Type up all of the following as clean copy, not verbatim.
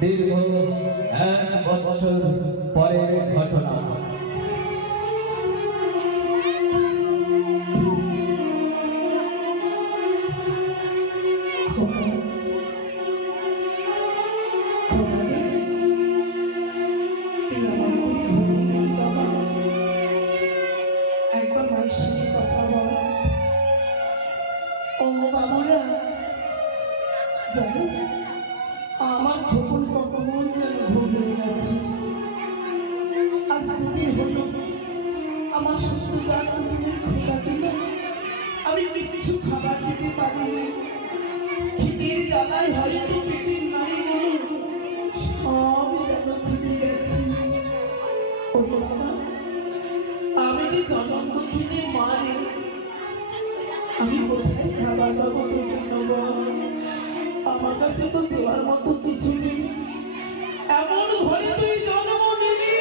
দীর্ঘ 1 বছর পরের ঘটনা। আমার খোকন কখন যেন ঘুমিয়ে গেছে। আজ দুদিন হলো আমার শ্বশুর যার দুদিনের খোকা দিল, আমি কিচ্ছু খাবার দিতে পারিনি। খিদের জ্বালায় হয়তো পেটের নাড়িগুলো সবই যেন ছিঁড়ে গেছে। ও বাবা, আমি যে জনম দক্ষিণে মারে, আমি কোথায় খাবার পাবো তোকে খাবো? আমার কাছে তো দেওয়ার মতো কিছু নেই। এমন ঘরে তুই জন্ম নিবি,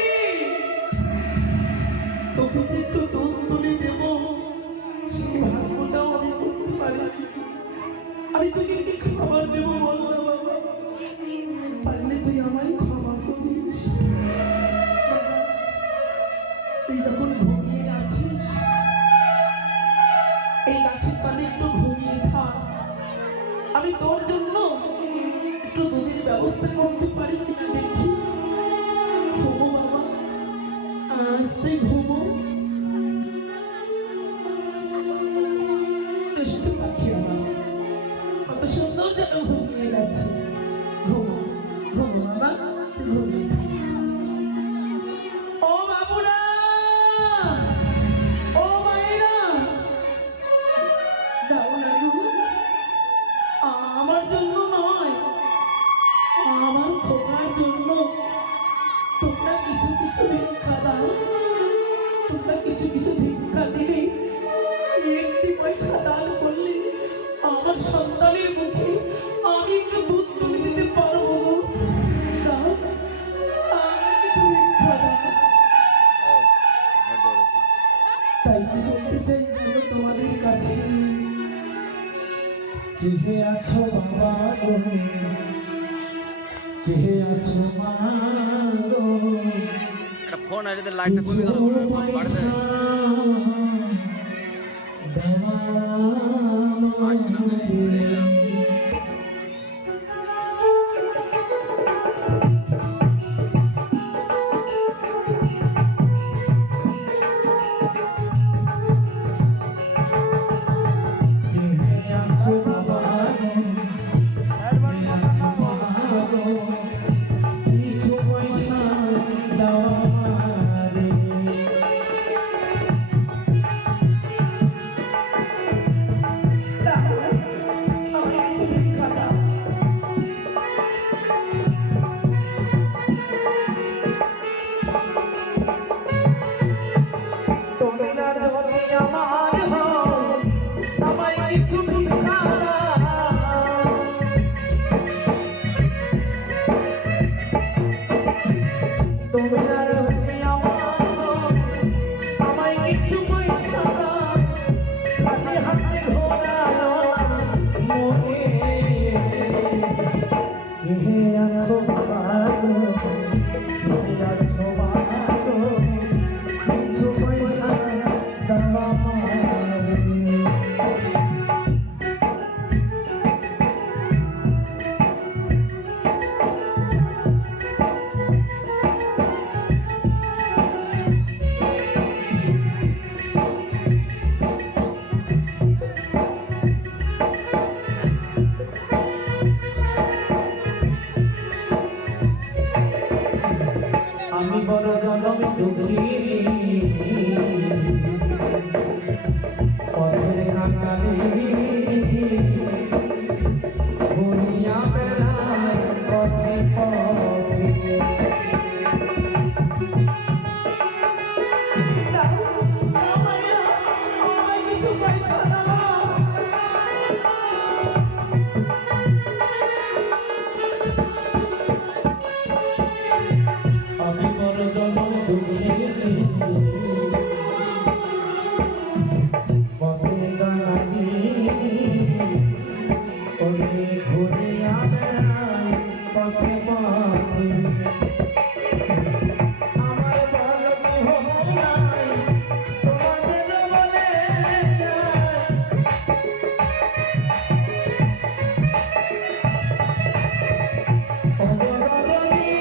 তোকে যে একটু দুধ তুলে দেব সেই ভাগ্যটাও আমি করতে পারি। আমি তোকে কি খাবার দেবো বল না বাবা? পারলে তুই আমায় ক্ষমা করিস। তুই যখন ঘুমিয়ে আছিস এই গাছের তলে একটু ঘুমিয়ে থাক। আমি তোর জন্য একটু দুধের ব্যবস্থা করতে পারি কিনা দেখি। ঘুমো বাবা, আস্তে ঘুমো। দুষ্টু পাখি আমার, কত সুন্দর যেন ঘুমিয়ে গেছে। ঘুমো ঘুমো বাবা, তুই ঘুমিয়ে থাক। ও বাবুরা, ও মায়েরা, দাও না আমার জন্য নয়, আমার খোকার জন্য তোমরা কিছু কিছু ভিক্ষা দাও। তোমরা কিছু কিছু ভিক্ষা দিলে, একটি পয়সা দান করলে আমার সন্তানের মুখে আমি একটু দুধ তুলে দিতে পারবো গো। দাও, কিছু ভিক্ষা দাও। তাই কি বলতে চাই জানো তোমাদের কাছে? কে আছো বাবা গো, কে আছো মা গো? একটা ফোন আছে, লাইটটা কমে গেল, বাড়তে আমি দুঃখী পথের কাঙালি ঘুরিয়া বেড়ায় পথে পথে আমি বড় জনম দুঃখে পথে দাঁড়াই ওরে ঘুরিয়া বেড়াই পথে পথে আমার বল কেহ নাই তোমাদের বলে যায় অবরণী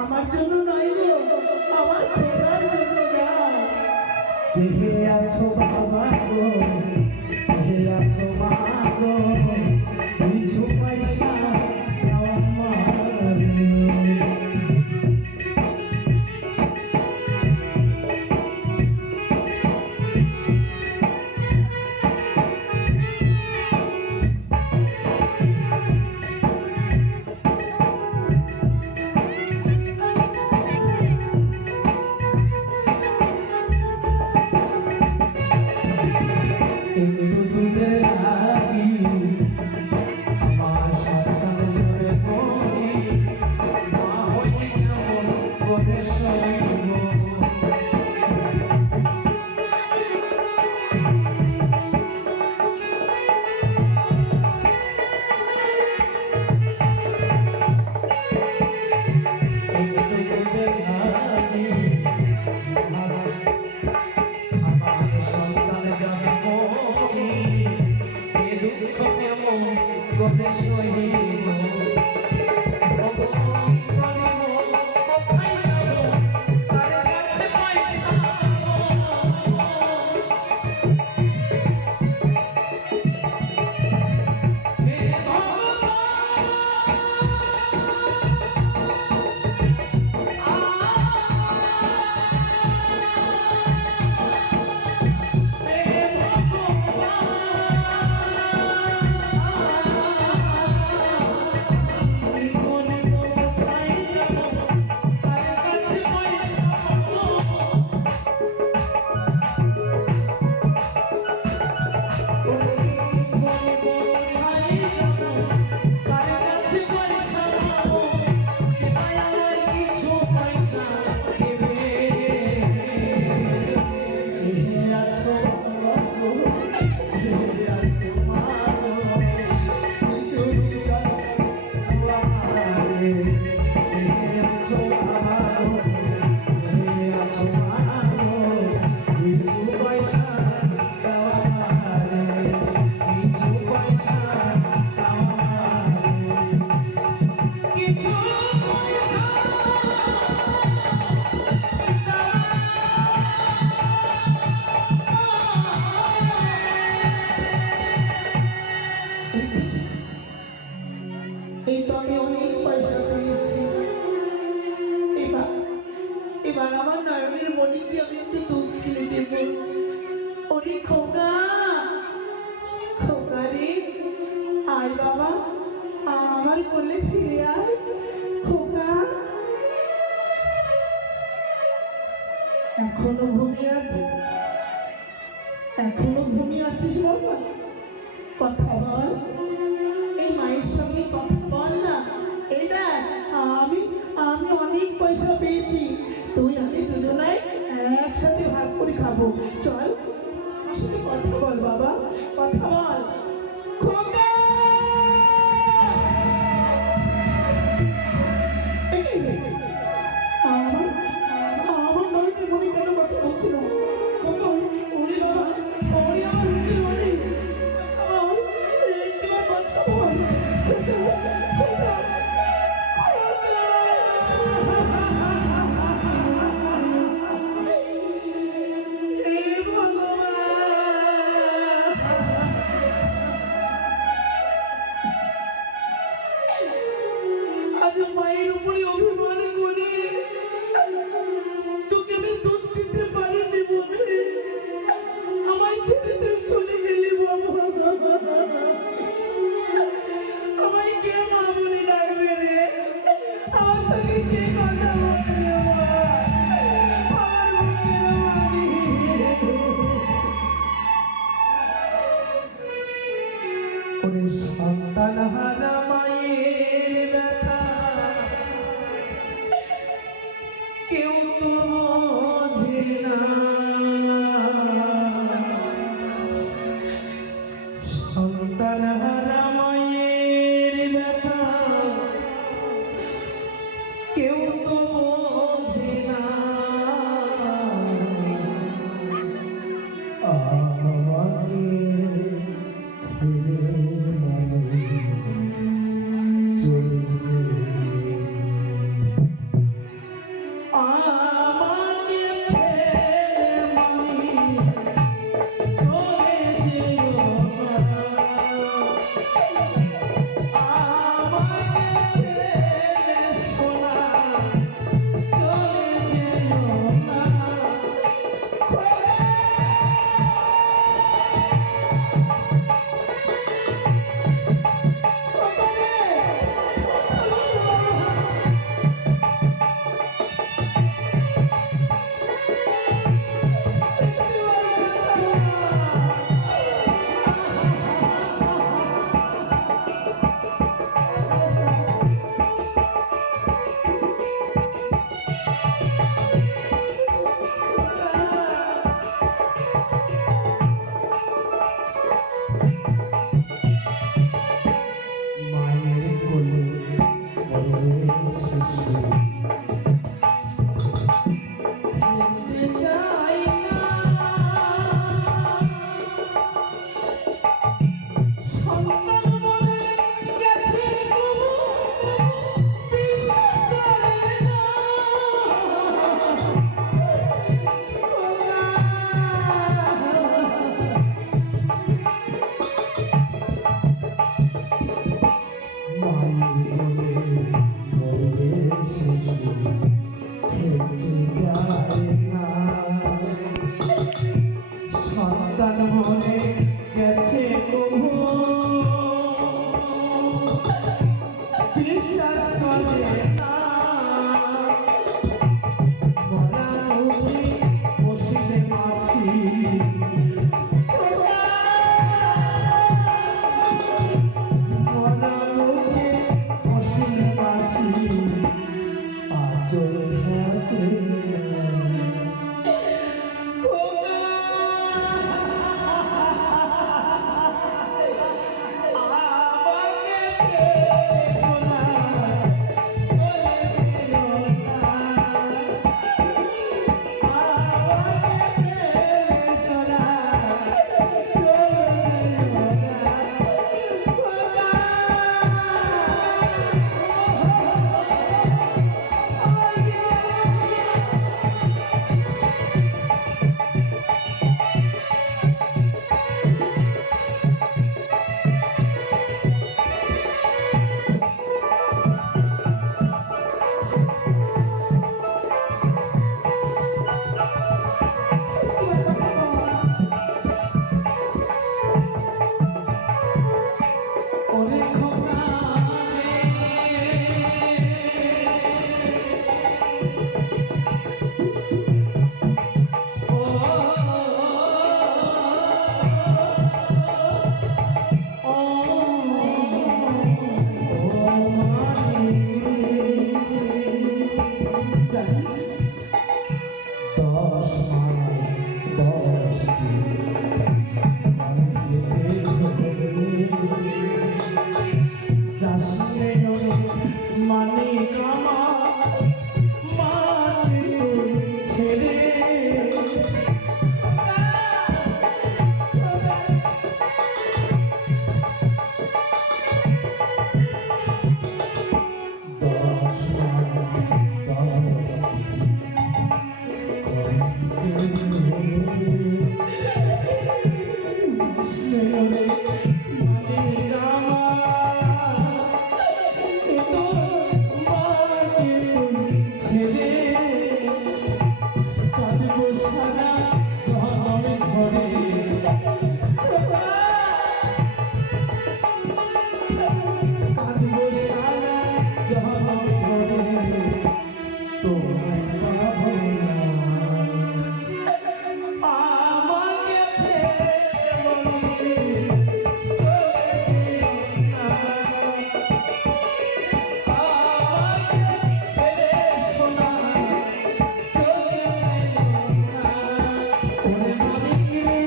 আমার জন্য নয় গো আমার খোদার জন্য গাও কে আছো বাবা গো কে আছো মা গো কিছু পয়সা দাও আমারে একটু দুধের লাগি আমার সন্তান জোরে বলি মা হই কেমন করে সইব একটু দুধের লাগি আমার সন্তান যাবে মরি এ দুঃখ কেমন করে সইব কোথায় যাব তার কাছে পয়সা হে এই তো আমি অনেক পয়সা পেয়েছি এবার আমার নয়নের মনিকে আমি একটু দুধ কিনে দেব ওরে খোকা খোকা রে আয় বাবা আমার কোলে ফিরে আয় খোকা এখনো ঘুমিয়ে আছে এখনো ঘুমিয়ে আছিস বাবা? কথা বল, এই মায়ের সঙ্গে কথা বল না। এই দেখ, আমি আমি অনেক পয়সা পেয়েছি, তুই আমি দুজনাই একসাথে ভাগ করে খাবো। চল আমার সাথে কথা বল বাবা, কথা বল। খোকা! এ কি? আমার আমার নয়নের মনে কেন কথা বলছি না? খোকা, ওরে বাবা, ওরে আমার বুকের মনে, কথা বল, একবার কথা বল। খোকা, খোকা, খোকা! হে ভগবান! আজ মায়ের উপরে অভিমান করে তোকে আমি দুধ দিতে পারিনি বলে আমায় ছেড়ে তুই চলে গেলি বাবা। আমায় কে মা বলে ডাকবে রে? আমার সঙ্গে কে কথা বলবে বাবা? আমার বুকের মানি। ওরে সন্তান হারা মায়ের ব্যথা কেউ তো বোঝে না। সন্তান হারা মায়ের ব্যথা কেউ তো বোঝে না। আমাকে ফেলে মায়ে চলে আমাকে ফেলে মায়ে চলে যেও না। করে মানে আমার তো মাকে ছেড়ে কাঁদবো সারা জনমে ঘরে কাঁদবো সারা জনমে ঘরে তোমায় পাবো না আমাকে ফেলে মনে চলে যেও না আমাকে ফেলে সোনা চলে যেও না ওরে মালিক রে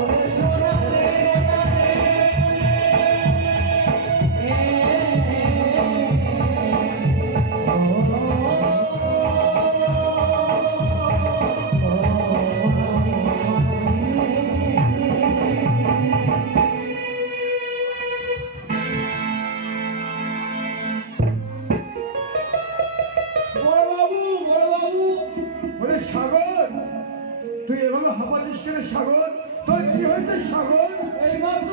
ওরে সোনা রে ওরে সাগর, তুই এভাবে হাঁপাচ্ছিস কেন সাগর? তোর কি হয়েছে সাগর? এইমাত্র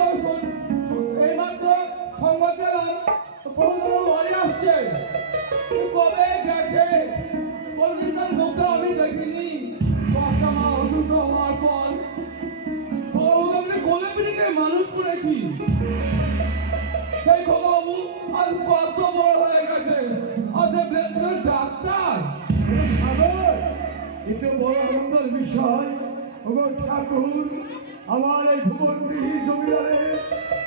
সংবাদ পেলাম বহু বাড়ি আসছে। কবে গেছে কোনদিন তার মুখটা আমি দেখিনি। বাচ্চা মা অসুস্থ হওয়ার পর আমি কোলে পিটিকে মানুষ করেছি। সেই খোকাবাবু আজ কত বড় হয়ে গেছে, আজ ডাক্তার। সাগর, এটা বড় আনন্দের বিষয়। ওগো ঠাকুর, আমার এই ভুবনবিহীন জমিদারে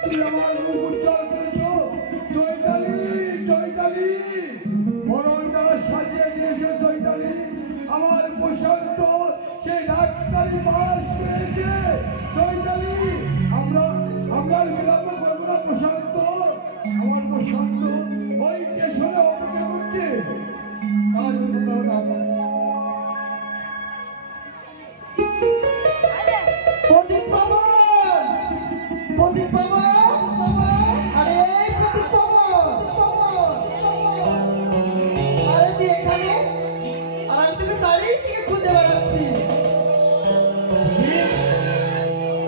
তুই আমার মুখ উজ্জ্বল করেছ। চৈতালি, চৈতালি, মরণটা সাজিয়ে দিয়েছে চৈতালি। আমার প্রশান্ত সে ডাক্তারি পাস করেছে চৈতালি। আমরা আর বিলম্ব করবো না প্রশান্ত। আমার প্রশান্ত ওই স্টেশনে অপেক্ষা করছে। আজ প্রদীপ বাবা, প্রদীপ বাবা, আরে প্রদীপ বাবা, আরে তুই এখানে? আর আমি তোকে চারিদিকে খুঁজে বেড়াচ্ছি।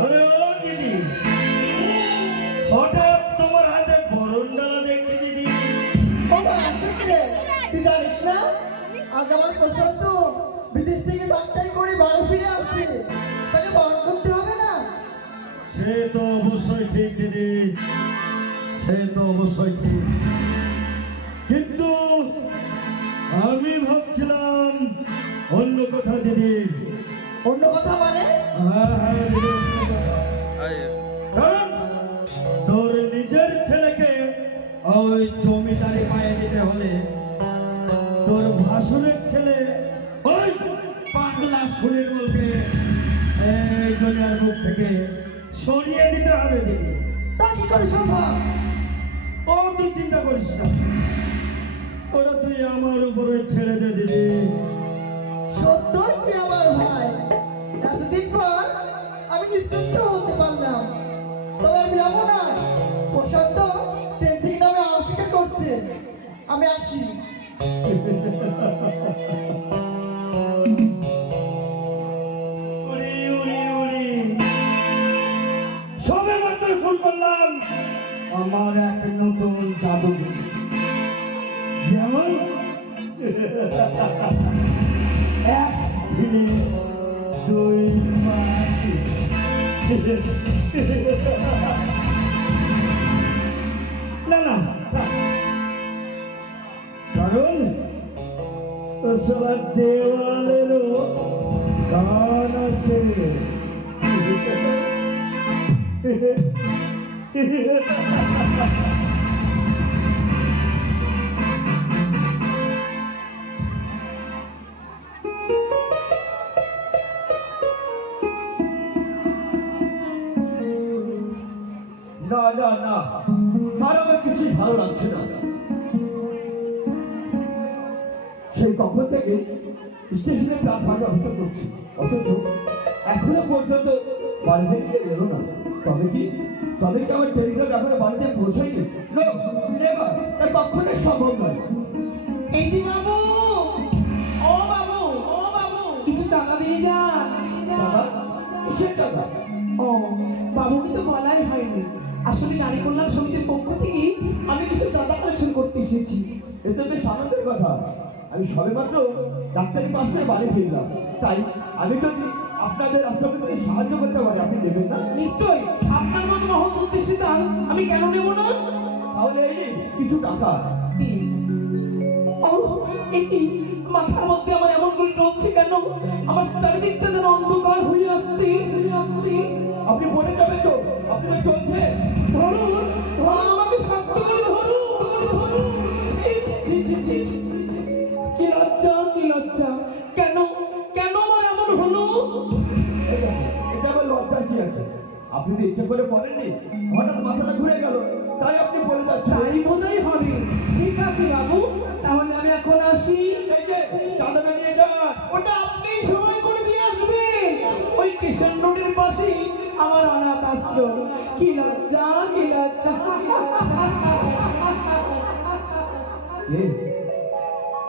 আরে ও দিদি, হঠাৎ তোমার হাতে বরণডালা দেখছি দিদি। বাবা আসছে কি রে? তুই জানিস না আজ আমার প্রশান্ত বিদেশ থেকে ডাক্তারি করে বাড়ি ফিরে আসছে, তাকে বরণ করতে হবে না? সে তো অবশ্যই ঠিক দিদি, সে তো অবশ্যই ঠিক, কিন্তু আমি ভাবছিলাম অন্য কথা দিদি। অন্য কথা মানে? হ্যাঁ দিদি, অন্য কথা। এই কারণ তোর নিজের ছেলেকে ওই জমিদারি পায়ে দিতে হলে তোর ভাসুরের ছেলে ওই পাগলা সুরের বলকে এই দুনিয়ার মুখ থেকে সরিয়ে দিতে হবে দিদি। তা কি করে সম্ভব? ও তুই চিন্তা করিস না, ওরা তুই আমার উপরে ছেড়ে দে দিদি। সত্যই কি আমার ভাই? এতদিন পর আমি নিশ্চিন্ত হতে পারলাম। তবে আমি যাবো না, প্রশান্ত ট্রেন থেকে নামে অপেক্ষা করছে। আমি আসি। উড়ি উড়ি উড়ি, সবে মাত্র শুরু করলাম আমার এক নতুন জাদুঘর। যেমন এক ঢিলে দুই পাখি। না না, কারণ সবার দেওয়ালেরও গান আছে। না না না, আর আমার কিছুই ভালো লাগছে না। সেই কখন থেকে স্টেশনে প্ল্যাটফর্মে অপেক্ষা করছি, অথচ এখনো পর্যন্ত বাড়ি থেকে এলো না। তবে কি আমার টেলিগ্রাম এখনো বাড়িতে পৌঁছায়নি? কখনোই সম্ভব নয়। এই যে বাবু, কিসের চাঁদা? ও বাবুকে তো বলাই হয়নি, আসলে নারী কল্যাণ সমিতির পক্ষ থেকে আমি কিছু চাঁদা কালেকশন করতে এসেছি। এটা বেশ আনন্দের কথা। আমি সবেমাত্র ডাক্তারি পাশ করে বাড়ি ফিরলাম, তাই আমি যদি আপনাদের আশ্রমে থেকে সাহায্য করতে পারি আপনি দেবেন না? নিশ্চয়ই, আপনার মতো মহৎ উদ্দেশ্যে দান আমি কেন নেব না? তাহলে এই নিন কিছু টাকা। ও এটি মাথার মধ্যে আমার এমন করে চলছে কেন? আমার চারিদিকটা যেন অন্ধকার হয়ে আসছে। আপনি পড়ে যাবেন তো, আপনি তো চলছেন। ধরুন, আমাকে শক্ত করে ধরুন। ছি, ছি, ছি, ছি, ছি, ছি, ছি, ছি। কি লজ্জা, কেন আমার এমন হলো? এটা আবার লজ্জার কি আছে? আপনি তো ইচ্ছে করে পড়েননি, হঠাৎ মাথাটা ঘুরে গেল, তাই আপনি পড়ে যাচ্ছেন। তাই বোধহয় হবে। ঠিক আছে বাবু, তাহলে আমি এখন আসি। এই যে চাঁদাটা নিয়ে যান। ওটা আপনি সময় করে দিয়ে আসবেন। ওই কিষান রোডের পাশে আমার অনাথ আশ্রম। কি লজ্জা।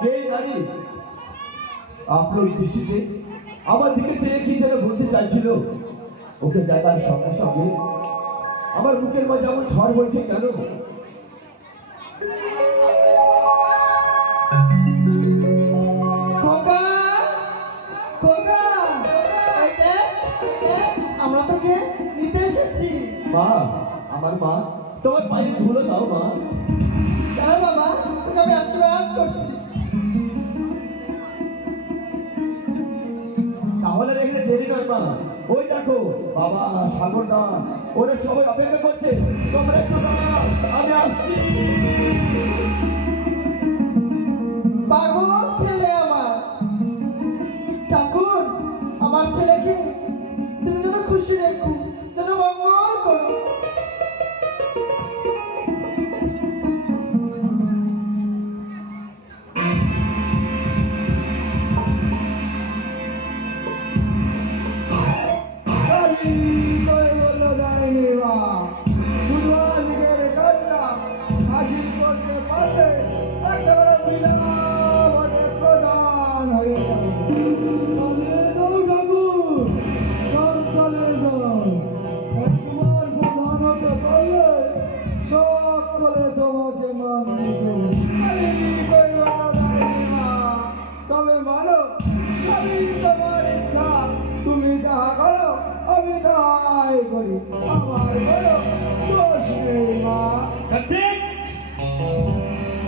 কে নারী? আপনার দৃষ্টিতে আমার দিকে চেয়ে কি যেন বলতে চাইছিল। ওকে দেখার সঙ্গে সঙ্গে আমার বুকের মাঝে এমন ঝড় বইছে কেন? আমরা তোকে নিতে এসেছি। মা, আমার মা, তোমার পায়ে ধুলো দাও মা। হ্যাঁ বাবা, তোকে আমি আশীর্বাদ করছি। তাহলে আর এখানে দেরি নয় মা। ওই দেখো বাবা, সাগরদা, ওরা সবাই অপেক্ষা করছে। তোমরা একটু দাঁড়াও, আমি আসছি। পাগল ছেলে আমার। ঠাকুর, আমার ছেলেকে তুমি যেন খুশি রেখো, যেন মঙ্গল করো। তবে মানো, সবই তোমার ইচ্ছা, তুমি যাহা করো আমি তাই করি, আমার কোনো দোষ নেই মা। কার্তিক,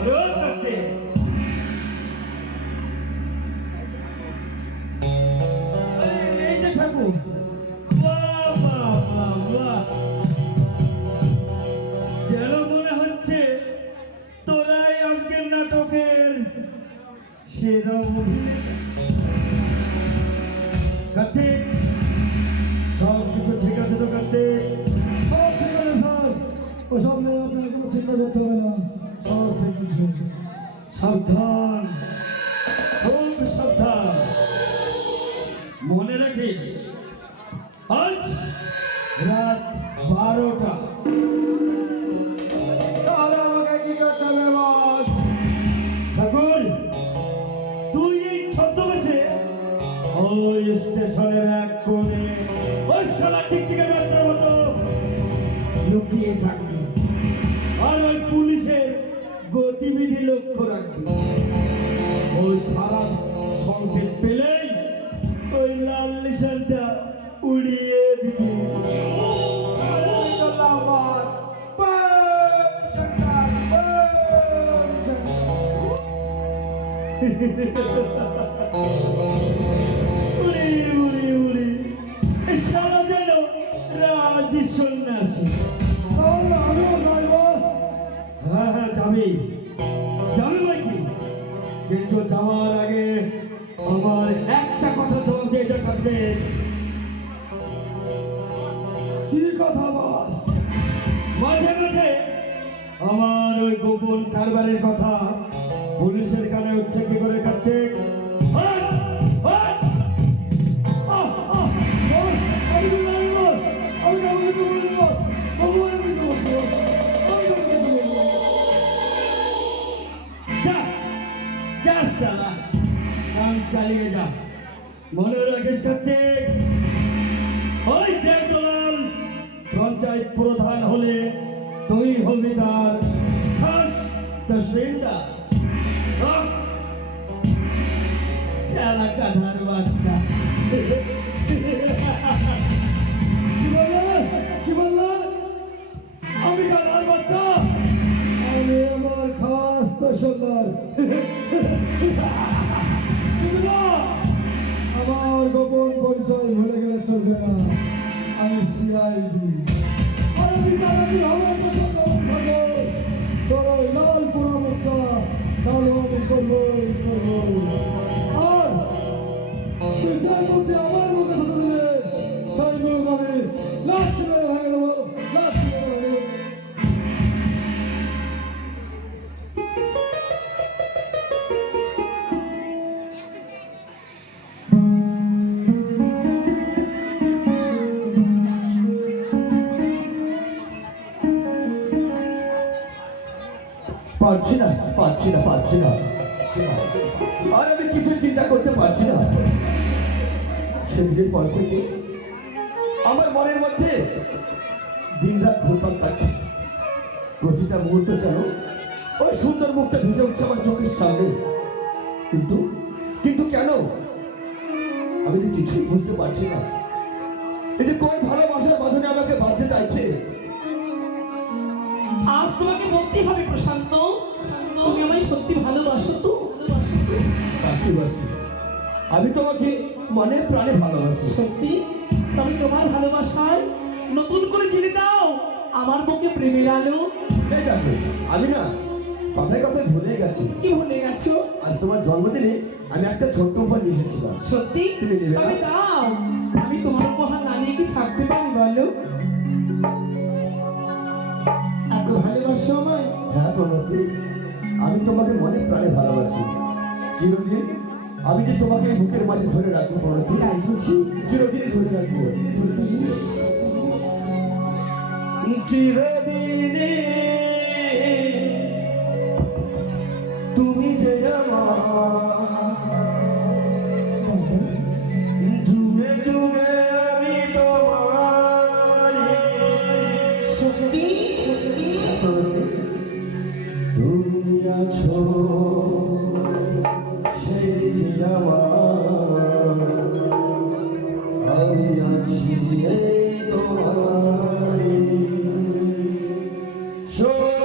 রোজ কার্তিক, এই যে ঠাকুর, বাহ বাহ বাহ বাহ, যেন মনে হচ্ছে তোরাই আজকের নাটকের সেরা অভিনেতা। কার্তিক, সব কিছু ঠিক আছে তো কার্তিক? সব ঠিক আছে স্যার, ওসব নিয়ে আপনার কোনো চিন্তা করতে হবে না, সব ঠিক আছে। সাবধান, খুব সাবধান, মনে রাখিস আজ রাত 12টা। তাহলে আমাকে কি করতে হবে বস? ঠাকুর, তুই এই ছদ্মবেশে ওই স্টেশনের এক কোণে ওই সারা টিকটিকের বাচ্চার মতো লুকিয়ে থাকবি, আর ওই পুলিশের গতিবিধি লক্ষ্য রাখবি। ওই খারাপ সংকেত পেলেই ওই লাল নিশানটা উড়িয়ে দিবি। তাহলে আমি চললাম বস। বল সরকার, বল সরকার। উড়ি উড়ি উড়ি, সারা যেন রাজি সন্ন্যাসী। তাহলে আমিও যাই বস। হ্যাঁ হ্যাঁ, যাবি বই কি, কিন্তু যাওয়ার আগে আমার একটা কথা জবাব দিয়ে যা কার্তিক। কি কথা বস? মাঝে মাঝে আমার ওই গোপন কারবারের কথা পুলিশের কানে উঠছে কি করে Kartik? Hot, hot! Ah, ah, boss, আমি তো জানি বস, আমি কাউকে কিছু বলিনি বস, ভগবানের কিছু বলছি বস, আমি কাউকে কিছু বলিনি। যা যা সালা, কাম চালিয়ে যা। মনে রাখিস কার্তিক, ওই দেবদলাল পঞ্চায়েত প্রধান হলে তুই হবি তার খাস তসবিন্দা শালা গাধার বাচ্চা। কি বললে আমি গাধার বাচ্চা? আমি আমার খাস তসবিন্দার। আমার গোপন পরিচয় ভুলে গেলে চলবে না। আমি সিআইডি। আর আমি জানি আমার কথা কেমন থাকো। তোর ওই লাল পোড়া মুখটা কালো আমি করবোই করবো। আর তুই যার মুখ দিয়ে আমার মুখে ধরে দিলে সেই মুখ আমি লাস্ট মেরে ভেঙে দেবো, লাস্ট মেরে ভেঙে দেবো। পারছি না পারছি না পারছি না, আর আমি কিছু চিন্তা করতে পারছি না। সেদিনের পর থেকে আমার মনের মধ্যে দিন রাত ঘুরপাক কাটছে। প্রতিটা মুহূর্ত যেন ওই সুন্দর মুখটা ভেসে উঠছে আমার চোখের সামনে। কিন্তু কিন্তু কেন আমি তো কিছুই বুঝতে পারছি না। এই যে কোন ভালোবাসার বাঁধনে আমাকে বাঁধতে চাইছে। আজ তোমাকে বলতেই হবে প্রশান্ত, তুমি আমায় সত্যি ভালোবাসো তো? বাসি বাসি, আমি তোমাকে মনে প্রাণে ভালোবাসি। সত্যি? তবে তোমার ভালোবাসায় নতুন করে জেনে দাও আমার বুকে প্রেমের আলো। এই দেখো, আমি না কথায় কথায় ভুলে গেছি। কি ভুলে গেছো? আজ তোমার জন্মদিনে আমি একটা ছোট্ট উপহার নিয়ে এসেছিলাম। সত্যি? তুমি নেবে না? তবে দাও, আমি তোমার উপহার না নিয়ে কি থাকতে পারি বলো? এত ভালোবাসো আমায়? হ্যাঁ প্রণতি, আমি তোমাকে মনে প্রাণে ভালোবাসি। চিরদিন আমি যে তোমাকে এই বুকের মাঝে ধরে রাখবো প্রণতি। তাই বুঝি? চিরদিন ধরে রাখবো। বেশ। চিরদিনে তুমি যে আমার, যুগে যুগে আমি তোমার। সত্যি? সত্যি? তুমি আছো সেই যে আমার, আমি আছি এই তোমার সঙ্গে।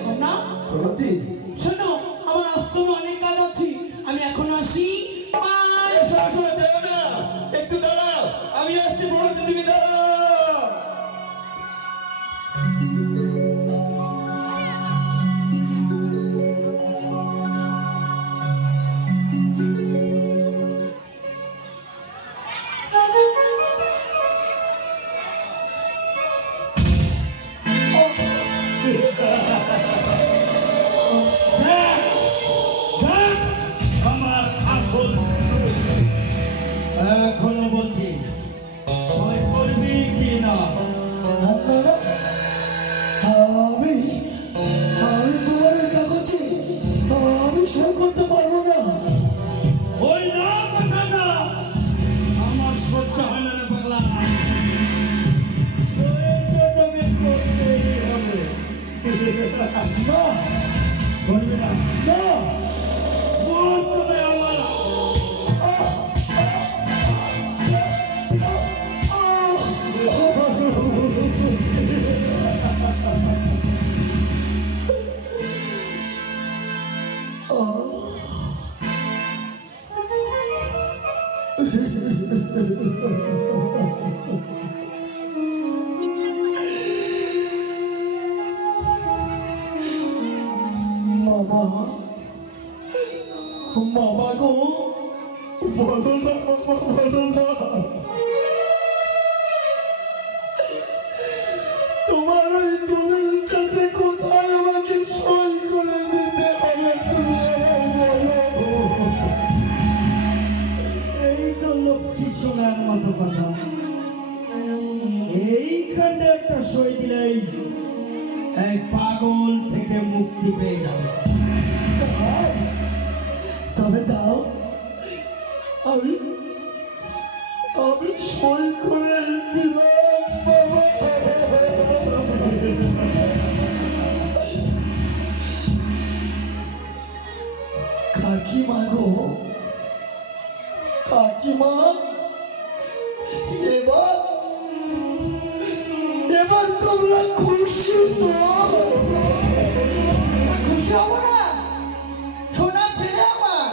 এখন না? প্রগতি শোনো, আমার আশ্রমে অনেক কাজ আছে, আমি এখন আসি। বাই। এসো এসো, যেও না, একটু দাঁড়াও, আমি আসছি, প্রগতি তুমি দাঁড়াও। আমার আসল এখনো বলছি সই করবি কি না? আমি আমি তোমার কাগজে আমি সই করতে পারবো না। ওই না কথাটা আমার সহ্য হয় না রে পাগলা। সই তো তোকে করতেই হবে। না করবি না? না, বল তবে আমার মামা মামা গো, বলো না মামা, বলো না, তোমার ওই দলিলটাতে কোথায় আমাকে সই করে দিতে হবে, তুমি আমায় বলো। এই তো লক্ষ্মী সোনার মতো কথা। এইখানটা একটা সই দিলেই এই পাগল থেকে মুক্তি পেয়ে যাবে। তাই? তবে দাও, আমি আমি সই করে দিলাম বাবা। কাকিমা গো, কাকিমা, এবার এবার তোমরা খুশি তো? খুশি হবো না? সোনা ছেলে আমার।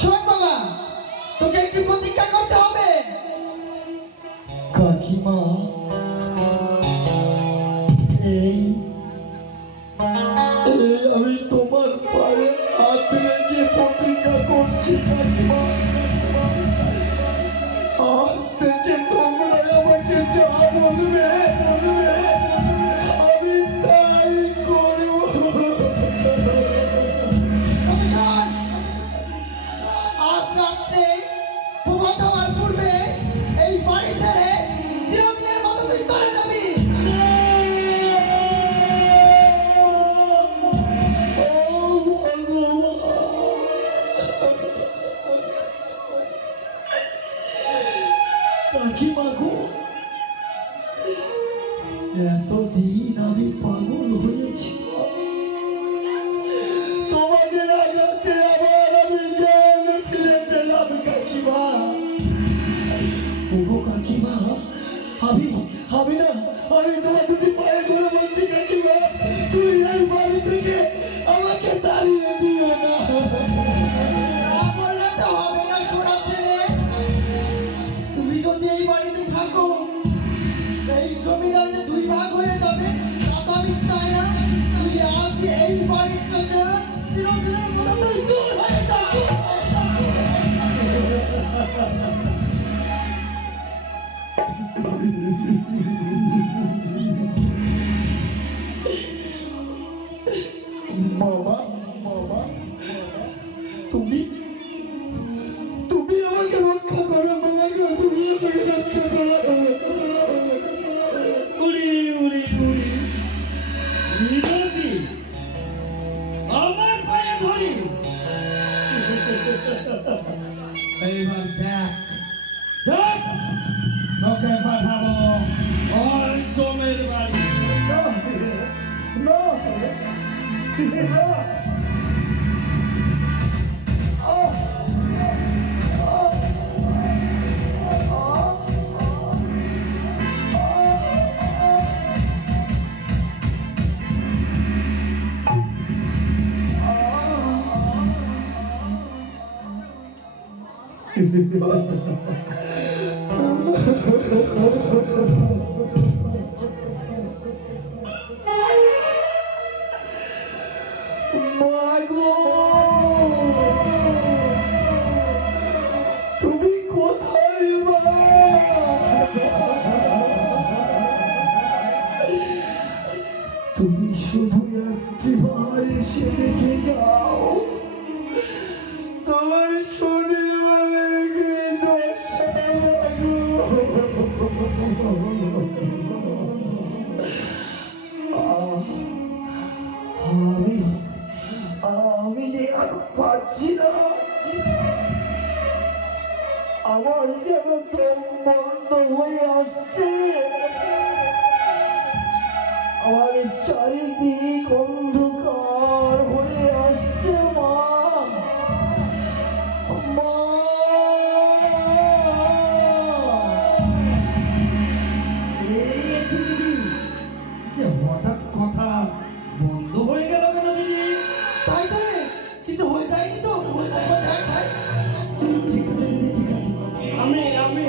শোন বাবা, তোকে একটি প্রতিজ্ঞা করতে হবে। কাকিমা, এই এই আমি তোমার পায়ে হাত রেখে প্রতিজ্ঞা করছি কাকিমা, আজ থেকে তোমরা আমাকে যা বলবে বলবে আমি তাই করব। তবে শোন, আজ রাত্রে প্রভাত হওয়ার পূর্বে এই বাড়ি ছেড়ে চিরদিনের মতো তুই চলে যাবি। কাকিমা গো, এতদিন আমি পাগল হয়েছিলাম, তোমাদের আঘাতে আবার আমি জ্ঞান ফিরে পেলাম কাকিমা। ওগো কাকিমা, আমি আমি না, আমি তোমার দুটি পায়ে ধরে বলছি কাকিমা, তুই এই বাড়ি থেকে আমাকে তাড়িয়ে দিও না। না বললে তো হবে না সোনা ছেলে। তুমি যদি এই বাড়িতে থাকো, এই জমিদারিতে দুই ভাগ হয়ে যাবে, তা তো আমি চাই না। তুই আজ এই বাড়ির জন্য চিরদিনের মতো তুই দূর হয়ে যা। মামা মামা, তুমি তুমি আমাকে রক্ষা করো মামা গো, তুমি আমাকে রক্ষা করো। উড়ি উড়ি উড়ি বিরোধী আমার পায়ে ধরি। এইবার দেখ দেখ, তোকে পাঠাবো ওর জমের বাড়ি। না না না, মা গো, তুমি কোথায় মা? তুমি শুধু একটিবার এসে দেখে যাও, তোমার শরীর মানে রেখে আমি আমি যে আর পাচ্ছি না, আমার যেন দম বন্ধ হয়ে আসছে, আমার চারিদিক অন্ধকার হয়ে আসছে মা। মা, যে হঠাৎ কথা বন্ধ হয়ে গেল কেন দিদি? তাই তো রে, কিছু হয়ে যায়নি তো? ঠিক আছে দিদি, ঠিক আছে, আমি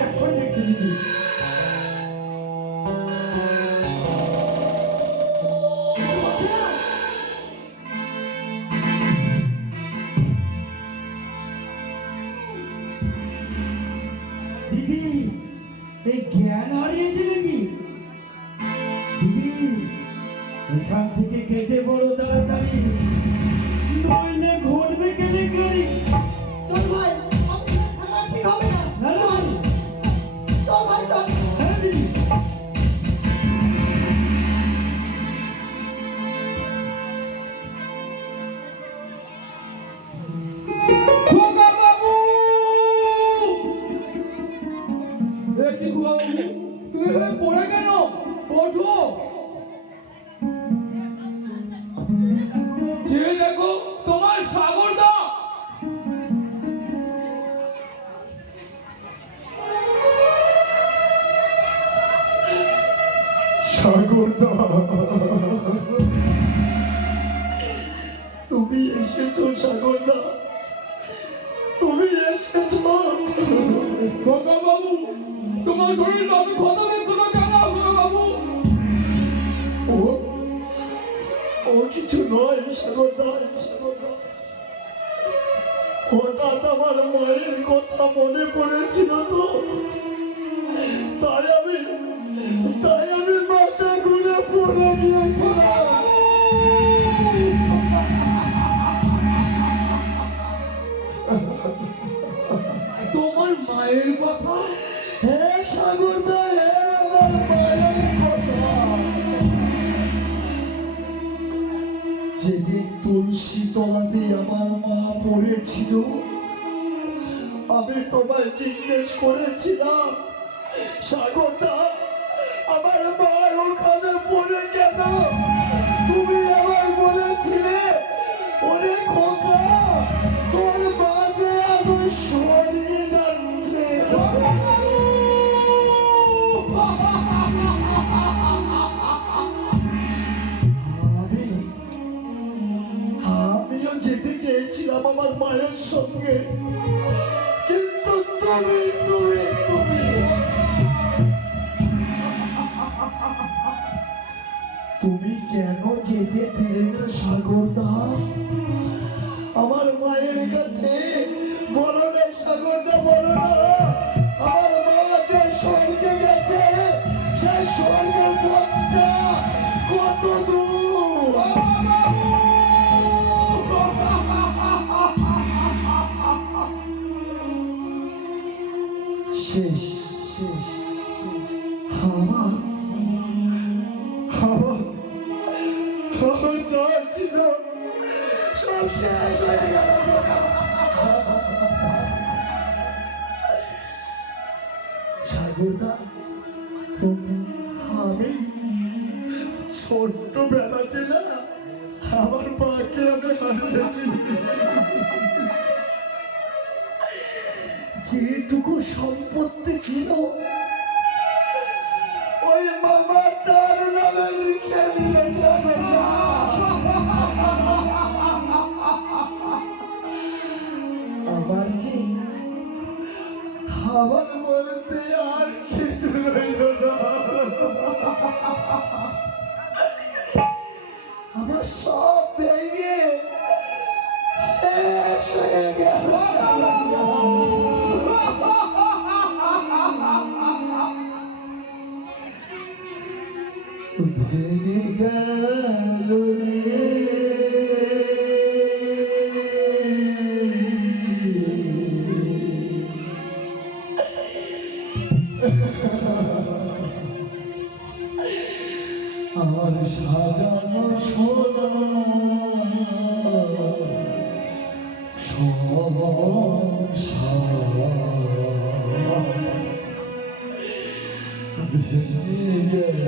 এখন দেখছি দিদি। কিছু হচ্ছে না? দিদি, এই জ্ঞান হারিয়েছে নাকি? দিদি, এখান থেকে কেটে বলো তাড়াতাড়ি, নইলে ঘটবে কেলেঙ্কারি। চল ভাই, আমাদের থাকা ঠিক হবে না। না না দিদি, চল ভাই, চল। হ্যাঁ দিদি। খোকা বাবু! এ কি খোকা বাবু? তুমি এভাবে পড়ে কেন? ওঠো। যে দেখো তোমার সাগরদা। সাগরদা, তুমি এসেছো সাগরদা, তুমি এসেছো। খোকা বাবু, তোমার শরীরটা আমি ক্ষত বিক্ষত কেন খোকা বাবু? ও ও কিছু নয় সাগরদা, সাগরদা। হঠাৎ আমার মায়ের কথা মনে পড়েছিল তো, তাই আমি মাথা ঘুরে পড়ে গিয়েছিলাম। তোমার মায়ের কথা? হ্যাঁ সাগরদা, হ্যাঁ আমার মায়ের কথা। যেদিন তুলসী তলাতে আমার মা পড়েছিল, আমি তোমায় জিজ্ঞেস করেছিলাম, সাগরদা আমার মা ওখানে পড়ে কেন? তুমি আবার বলেছিলে, ওরে খোকা, তোর মা যে আজ সরিয়ে যাচ্ছে। আমিও যেতে চেয়েছিলাম আমার মায়ের সঙ্গে, কিন্তু তুমি তুমি তুমি তুমি কেন যেতে দিলে না সাগরদা? আমার মায়ের কাছে বলো না সাগরদা, বলো না, আমার মা যে স্বর্গে গেছে, সেই স্বর্গের পথটা কত দূর? শেষ শেষ শেষ। আমার আমার আমার যা ছিল সব শেষ হয়ে গেল। সাগরদা, আমি ছোট্ট বেলাতে না আমার মাকে আমি হারিয়েছি। যেটুকু সম্পত্তি ছিল ওই মামা তার নামে লিখে নিল সাগরদা। আমার বলতে আর কিছু রইল না। আমার সব ভেঙে শেষ হয়ে গেল। ভেঙে গেল রে আমার সাজানো সোনা সংসার ভেঙে গেল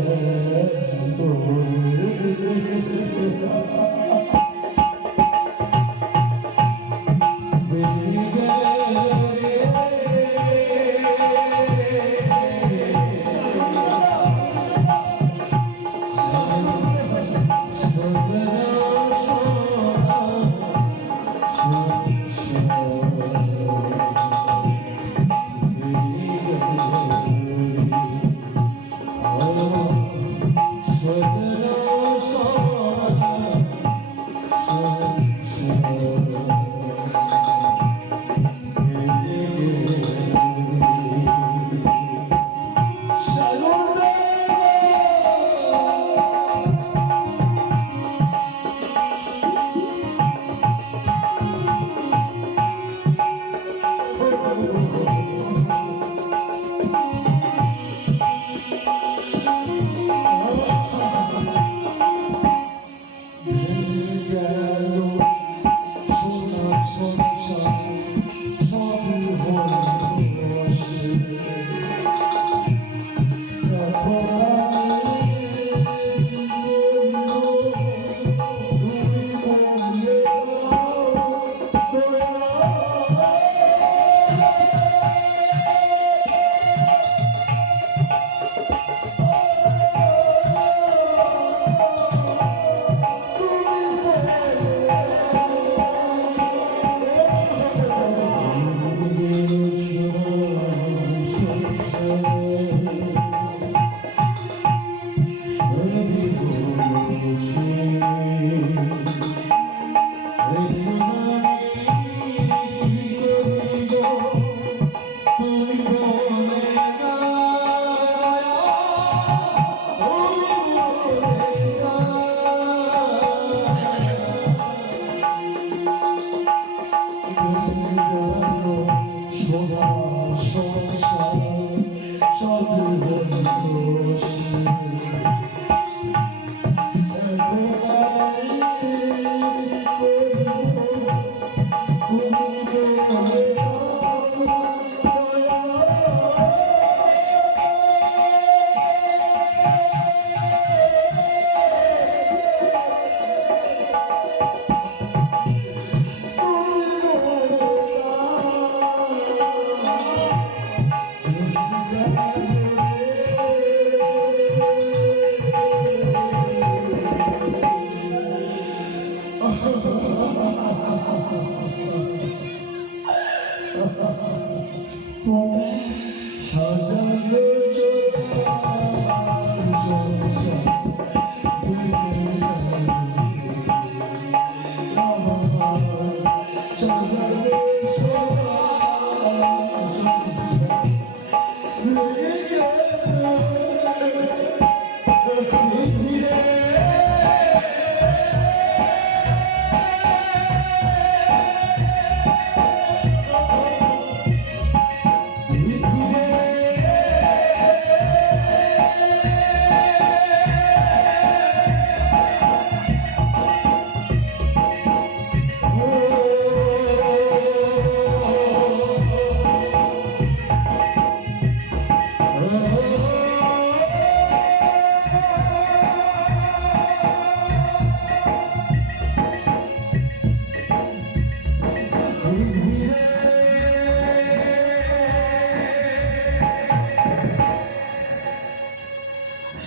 সাজানো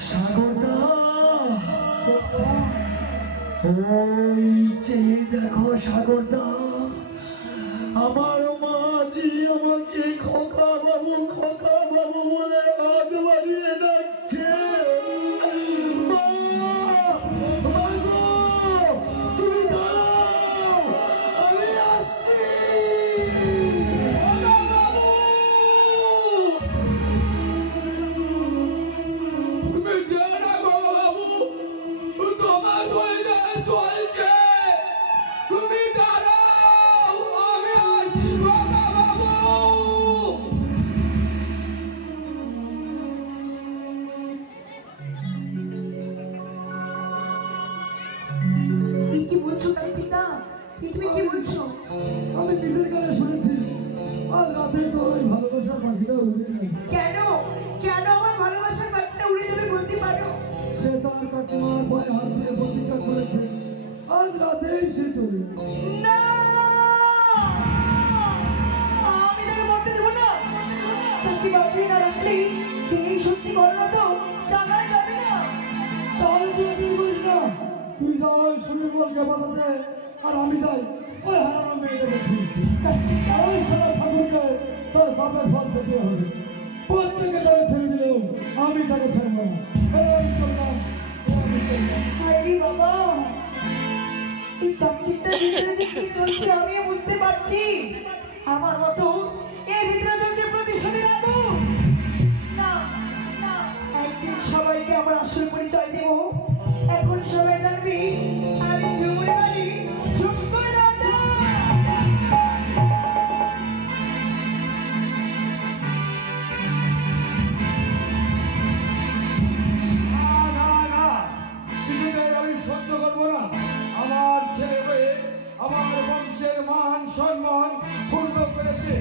সাগরদা ওই যে দেখো সাগরদা আমার মা বুঝি আমাকে খোকা বাবু বলে হাত বাড়িয়ে ডাকছে। মা! মা গো! তুমি দাঁড়াও, আমি আসছি। তুমি যেও না বাবা বাবু, তোমার শরীরে চলছে, তুমি দাঁড়াও, আমি আসছি বাবা বাবু। এই কি বলছো কার্তিকদা? এই তুমি কি বলছো? আমি নিজের কানে শুনেছি আর রাতে তো ওই ভালোবাসার পাখিটা উড়ে গেছে। কেন কেন আমার ভালোবাসার পাখিটা উড়ে যাবে বলতে পারো? সে তার কাকিমার পায়ে হাত দিয়ে প্রতিজ্ঞা করেছে আজ রাতেই সে চলে যাবে। না, আমি তাকে মরতে দেবো না। তাকে বাঁচিয়ে না রাখলে এই সত্যি ঘটনা তো জানাই যাবে না। তাহলে তুই কি করিস না, তুই যা ওই সুনির্মলকে বাঁচাতে আর আমি যাই ওই হারানো মেয়েটাকে খুঁজতে। কার্তিকদা, ওই সারা ঠাকুরকে তোর বাপের ফল পেতে হবে। প্রত্যেকে তাকে ছেড়ে দিলেও আমি তাকে ছাড়বো না। এই চললাম, আমি চললাম। আরে বাবা, এই কার্তিকটা ভিতরে যে কি চলছে আমিও বুঝতে পারছি। আমার মতো এর ভিতরে চলছে প্রতিশোধের আগুন। না না, একদিন সবাইকে আমার আসল পরিচয় দেব। এখন সবাই জানবি আমি ঝুমুর বাড়ি ঝুমকো রাজা। না না, কিছুতেই আমি সহ্য করবো না। আমার ছেলে হয়ে আমার বংশের মান সম্মান পূর্ণ করেছে।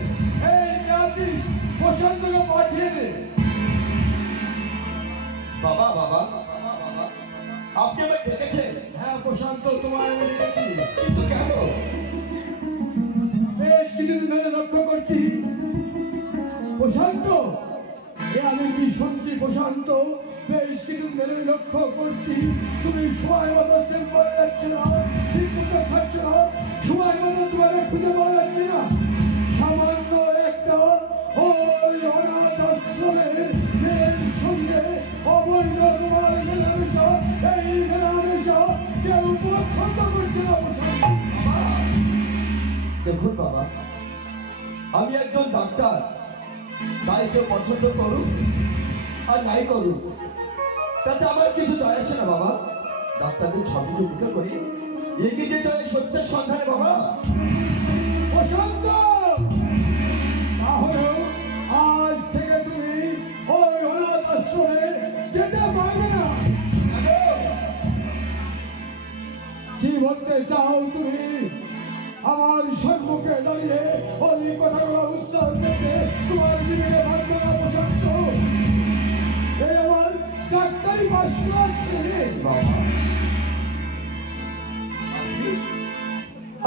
এই আসিস, প্রশান্তকে পাঠিয়ে দে। বাবা বাবা আপনি আমায় ডেকেছেন, হ্যাঁ প্রশান্ত, তোমায় আমি ডেকেছি। কিন্তু কেন? বেশ কিছুদিন ধরে লক্ষ্য করছি প্রশান্ত, এ আমি কি শুনছি প্রশান্ত, বেশ কিছুদিন ধরে লক্ষ্য করছি তুমি সময় মতো চেম্বারে যাচ্ছে না, ঠিক মতো খাচ্ছ না, সময় মতো তোমার খুঁজে পাওয়া যাচ্ছে না। সামান্য একটা ওই অনাথ আশ্রমের মেয়ের সঙ্গে অবৈধ তোমার মেলামেশা, এই মেলামেশা কেউ পছন্দ করছে না প্রশান্ত। দেখুন বাবা, আমি একজন ডাক্তার, তাই কেউ পছন্দ করুক আর নাই করুক তাতে আমার কিছু যায় আসে না বাবা। ডাক্তারদের ছবিটি উপেক্ষা করি এগিয়ে যেতে হয় সত্যের সন্ধানে বাবা। প্রশান্ত, তাহলেও আজ থেকে তুমি ওই অনাথ আশ্রমে যেতে পারবে না। কি বলতে চাও তুমি? আমার সম্মুখে দাঁড়িয়ে ওই কথাগুলো উচ্চারণ করতে তোমার জীবনে ভাববে না প্রশান্ত। এই আমার ডাক্তারি পাশ আছে বাবা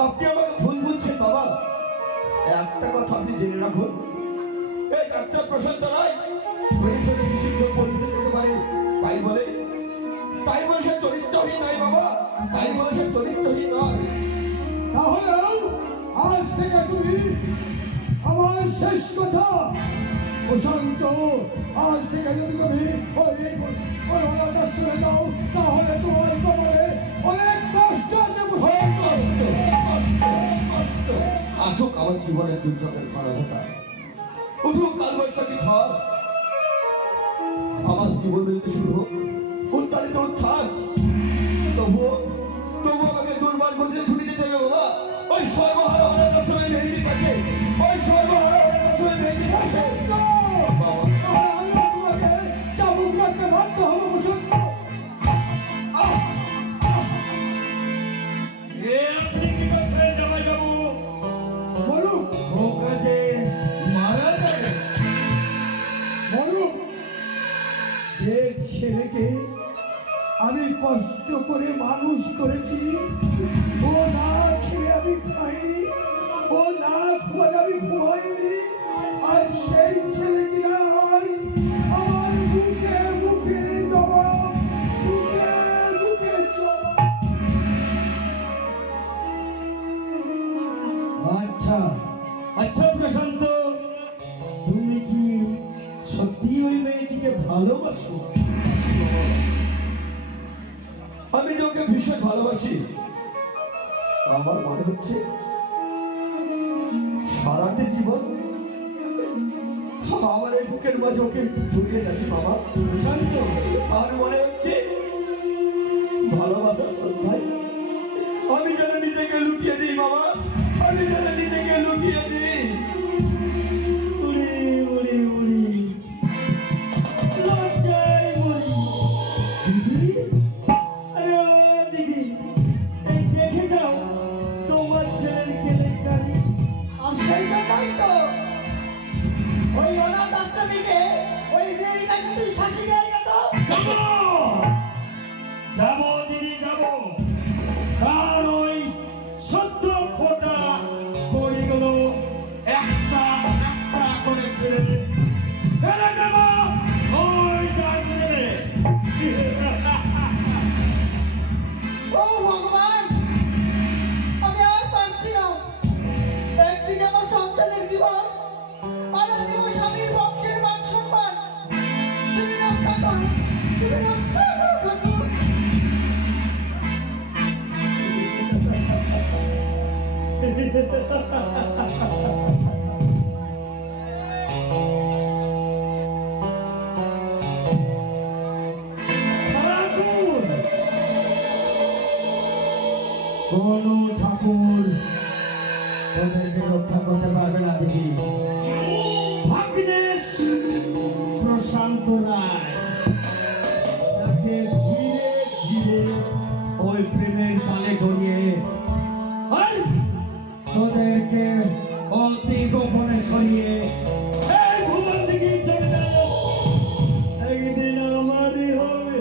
আপনি আমাকে ভুল বুঝছেন বাবা। একটা কথা আপনি জেনে রাখুন, এই ডাক্তার প্রশান্ত রায় প্রয়োজনে নিষিদ্ধ পণ্ডিত যেতে পারে, তাই বলে সে চরিত্রহীন নয় বাবা, তাই বলে সে চরিত্রহীন নয়। তাহলেও আজ থেকে তুমি আমার শেষ কথা প্রশান্ত, আজ থেকে যদি তুমি ওই অনাথ আশ্রমে যাও তাহলে তোমার কবরে অনেক কষ্ট আছে প্রশান্ত। কষ্ট কষ্ট কষ্ট আসুক আমার জীবনের দুর্যোগের ঘনঘটা, উঠুক কালবৈশাখী ঝড়, আমার জীবন যদি শুরু হোক উত্তালিত উচ্ছ্বাস, তবুও আমাকে দুর্বার গতিতে ছুটে যেতে হবে বাবা ওই সর্বহারা অনাথ আশ্রমের মেয়েটির কাছে, ওই সর্বহারা অনাথ আশ্রমের মেয়েটির কাছে বাবা। আমিও তোমাকে চাবুক রাখতে বাধ্য হবো প্রশান্ত। আপনি কি করছেন জামাই বাবু? বলুক খোকা যে মারা যাবে। বলুক, যে ছেলেকে আমি কষ্ট করে মানুষ করেছি, ও না খেয়ে আমি খাইনি, ও না ঘুমালে আমি ঘুমাইনি, আর সেই ছেলে কিনা আজ আমার মুখে মুখে জবাব, মুখে মুখে জবাব। আচ্ছা আচ্ছা প্রশান্ত, তুমি কি সত্যি ওই মেয়েটিকে ভালোবাসো? আমি যে ওকে ভীষণ ভালোবাসি। আমার মনে হচ্ছে সারাটা জীবন আমার এই বুকের মাঝে ওকে জড়িয়ে যাচ্ছে বাবা। প্রশান্ত, আমার মনে হচ্ছে ভালোবাসার শ্রদ্ধায় আমি যেন নিজেকে লুটিয়ে দিই বাবা, আমি যেন নিজেকে লুটিয়ে দিই। উড়ি উড়ি উড়ি লজ্জায় মরি। দিদি, আরে ও দিদি, এই দেখে যাও তোমার ছেলের কেলেঙ্কারি। আর সেই জন্যই তো ওই অনাথ আশ্রমীকে ওই মেয়েটাকে তুই শাসি দিয়ে গেত। যাবো দিদি, যাবো। কার ওই 17 ফোঁটা কড়িগুলো একটা একটা করে ছেড়ে ফেলে দেবো ওই ডাস্টবিনে। ও ভগবান, আমি আর পারছি না। একদিকে আমার সন্তানের জীবন, আর একদিকে স্বামীর বংশের মান সম্মান। তুমি রক্ষা করো, তুমি রক্ষা করো ঠাকুর। ঠাকুর, কোনো ঠাকুর তোদেরকে রক্ষা করতে পারবে না দিদি। ভাগ্নেশ প্রশান্ত রায় তাকে ধীরে ধীরে ওই প্রেমের জালে জড়িয়ে আর তোদেরকে অতি গোপনে সরিয়ে এই ভুবন দিকে চলে যাও। একদিন আমারই হবে।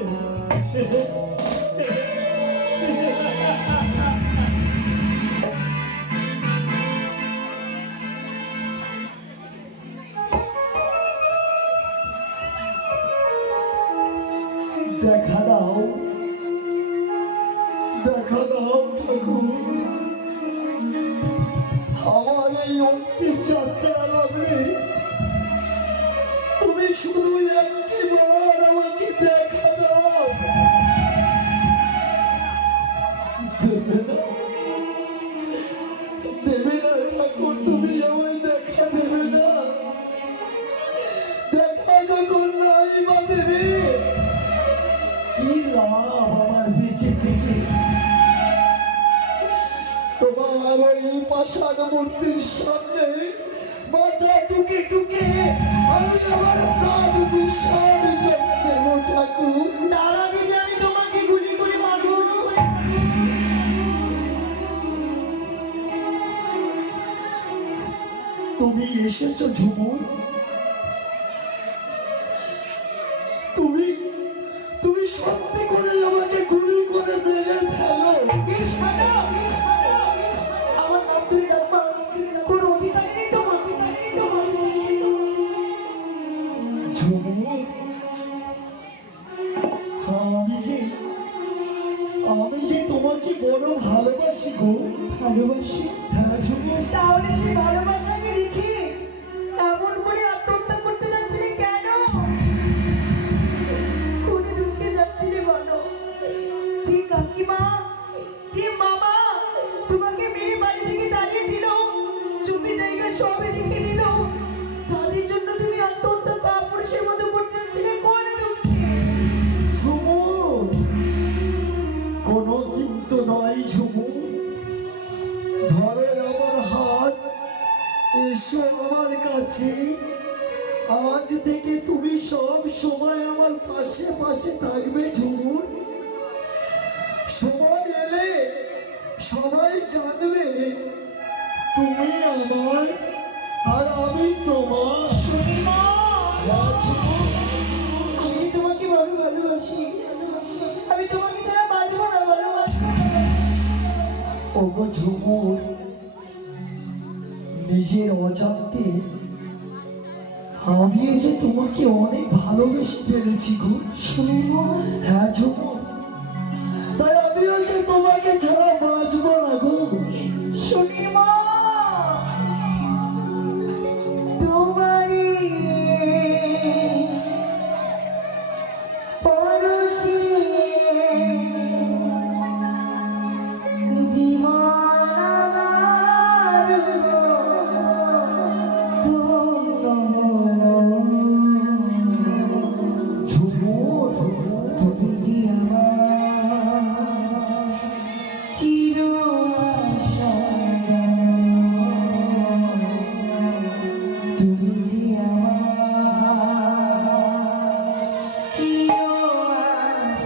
দেখা দাও, দেখা দাও ঠাকুর, আমার এই অন্তিম যাত্রা লগ্নে তুমি শুধু একটি বার আমাকে দেখা দাও। দেবে না, দেবে না ঠাকুর, তুমি আমায় দেখা দেবে না? দেখা যখন নাই বা দেবে, কি লাভ আমার বেঁচে থেকে? তোমার ওই পাষাণ মূর্তির সামনে মাথা টুকে টুকে আমি আমার প্রাণ বিসর্জন দেব ঠাকুর। তার আগে যে আমি তোমাকে গুলি করে মারবো। তুমি এসেছো ঝুমুর, তুমি তুমি সত্যি করে আমাকে গুলি করে মেরে ফেলো। আমার নাম ধরে ডাকবা, কোনো অধিকারই নেই তোমার। ঝুমুর, আমি যে তোমাকে বড় ভালোবাসি গো। ভালোবাসি? হ্যাঁ ঝুমুর। তাহলে সেই ভালোবাসাকে রেখে এমন করে আত্মহত্যা করতে যাচ্ছিলে কেন? কোন দুঃখে যাচ্ছিলে বলো? যে কাকিমা, যে মামা তোমাকে মেরে বাড়ি থেকে তাড়িয়ে দিল, জমি জায়গা সব রেখে নিল, তাদের জন্য তুমি আত্মহত্যা কাপুরুষের মতো করতে যাচ্ছিলে কোন দুঃখে? ঝুমুর, কোনো কিন্তু নয় ঝুমুর। ধরো আমার হাত, এসো আমার কাছে। আজ থেকে তুমি সব সময় আমার পাশে পাশে থাকবে ঝুমুর। সময় এলে সবাই জানবে তুমি আমার আর আমি তোমার। হ্যাঁ ঝুমুর। আমি যে তোমাকে বড় ভালোবাসি, আমি তোমাকে ছাড়া বাঁচবো না, ভালোবাসবো না। ওগো ঝুমুর, নিজের অজান্তে আমি যে তোমাকে অনেক ভালোবেসে ফেলেছি গো। হ্যাঁ ঝুমুর, তাই আমিও যে তোমাকে ছাড়া বাঁচবো না গো। সুনিমা, চির আশা তুমি যে আমার চির আশা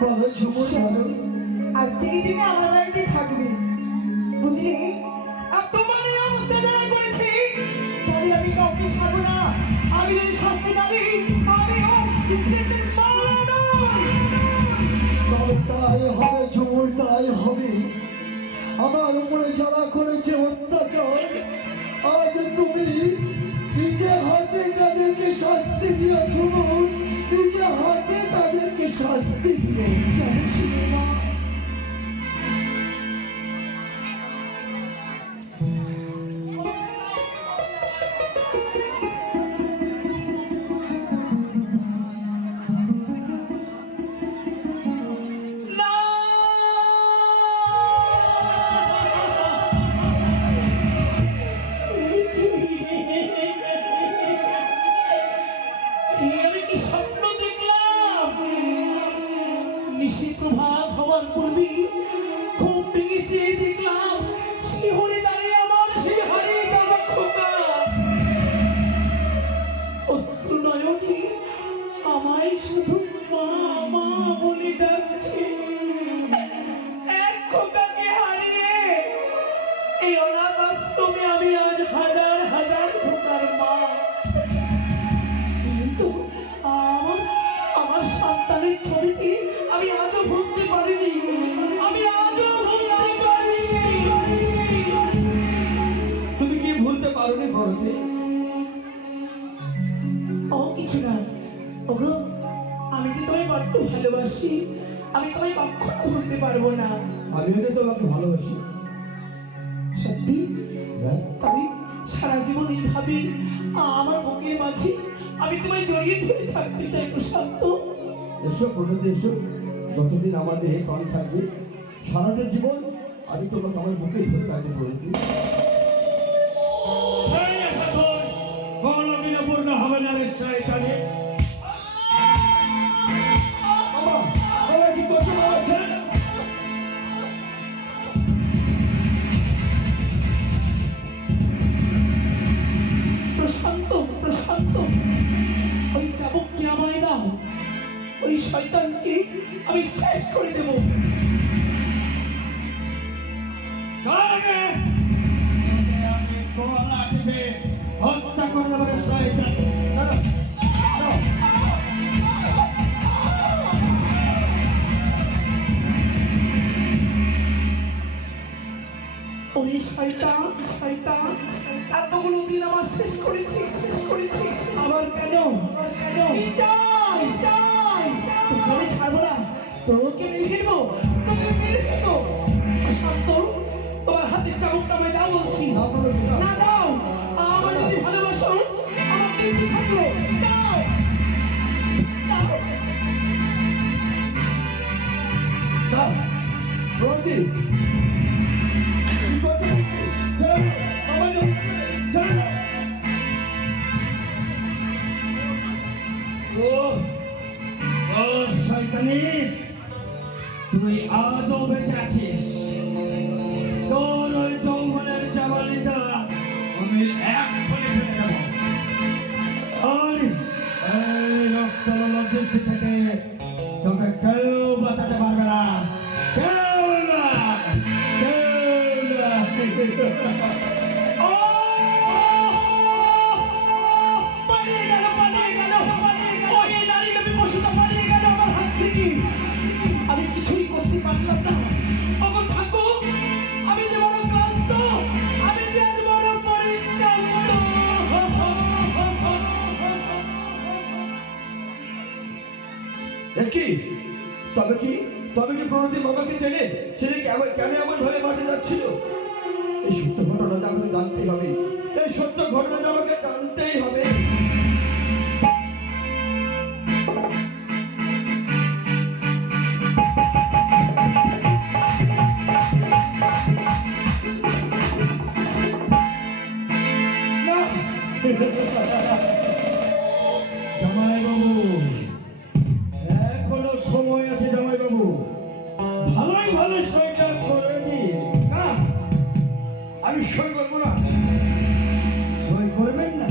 বলো ঝুমুর বলো, আজ থেকে তুমি আমার বাড়িতে থাকবে, বুঝলে? বলিনি তোমার এই অবস্থা যারা করেছি তাহলে আমি কাউকে ছাড়বো না। আমি যদি শাস্তি না দিই আমিও স্ত্রীদের মারা নই। তাই হবে ঝুমুর, তাই হবে। আমার উপরে যারা করেছে অত্যাচার, আজ তুমি নিজে হাতে তাদেরকে শাস্তি দিও ঝুমুর, নিজে হাতে তাদেরকে শাস্তি দিও। জানিস মা, না! আমি কি স্বপ্ন দেখলাম? নিশি প্রভাত হওয়ার পূর্বেই ঘুম ভেঙে চেয়ে দেখলাম শিহরে দাঁড়িয়ে আমার সেই হারিয়ে যাওয়া খোকা অশ্রু নয়নে আমায় শুধু মা মা বলে ডাকছে। এক খোকাকে হারিয়ে এই অনাথ আশ্রমে আমি আজ হাজার হাজার খোকার মা। কিন্তু আমার আমার সন্তানের ছবিটি আমি আজও ভুলতে পারিনি। আমি আজও ভুলতে পারিনি। তুমি কি ভুলতে পারোনি প্রণতি? ও কিছু না ওগো, আমি যে তোমায় বড্ড ভালোবাসি, আমি তোমায় কখনো ভুলতে পারবো না। আমিও তো তোমাকে ভালোবাসি। সত্যি? হ্যাঁ। তবে সারা জীবন এইভাবে আমার বুকের মাঝে আমি তোমায় জড়িয়ে ধরে থাকতে চাই প্রশান্ত। এসো প্রণতি, এসো। যতদিন আমাদের প্রাণ থাকবে সারাটা জীবন আমি তোমাকে আমার বুকে ধরে রাখবো প্রণতি। সেই আশা তোর কোনোদিনও পূর্ণ হবে না রে শয়তানি। বাবা, বাবা কি করছো বাবা? ছেড়ে দাও। প্রশান্ত, প্রশান্ত, ওই চাবুককে আমায় দাও। ওই শয়তানকে আমি শেষ করে দেব। তার আগে তোকে আমি গলা টিপে হত্যা করে দেবো রে শয়তানি। না, না, না। ওরে শয়তান, শয়তান, এতগুলো দিন আমার শেষ করেছি, শেষ করেছি। আবার কেন? আবার কেন? কি চাই? চাই? তোকে আমি ছাড়বো না। তোকে মেরে ফেলবো, তোকে মেরে ফেলবো। শান্ত, তোমার হাতে চাবুকটা আমায় দাও বলছি। না, প্রণতি, না। না দাও। আমার যদি ভালোবাসো আমার দিব্যি থাকলো। দাও, দাও। না, প্রণতি। কি করছো প্রণতি? ছেড়ে দাও। বাবা, ছেড়ে দাও। ও শয়তানি, তুই আজও বেঁচে আছিস। তোর ওই যৌবনের জামালিটা আমি এক্ষুনি ফেলে দেব। আর এই রক্তলাল দৃষ্টি থেকে তোকে কেউ বাঁচাতে পারবে না। কেউ না, কেউ না। পালিয়ে গেল, পালিয়ে গেল, পালিয়ে গেল। ওই নারী লোভী পশুটা পালিয়ে গেল আমার হাত থেকে। আমি কিছুই করতে পারলাম না। ওগো ঠাকুর, আমি যে বড় ক্লান্ত, আমি যে আজ বড় পরিশ্রান্ত। কি তবে কি তবে কি প্রণতি বাবাকে চেনে? ছেলে কেন এমন ভাবে মাঠে যাচ্ছিল? এই সত্য ঘটনাটা আমাকে জানতেই হবে। এই সত্য ঘটনাটা আমাকে জানতেই হবে। জামাই বাবু, এখনো সময় আছে জামাই বাবু। ভালোই ভালো সইটা করে দিন। না, আমি সই করবো না। সই করবেন না?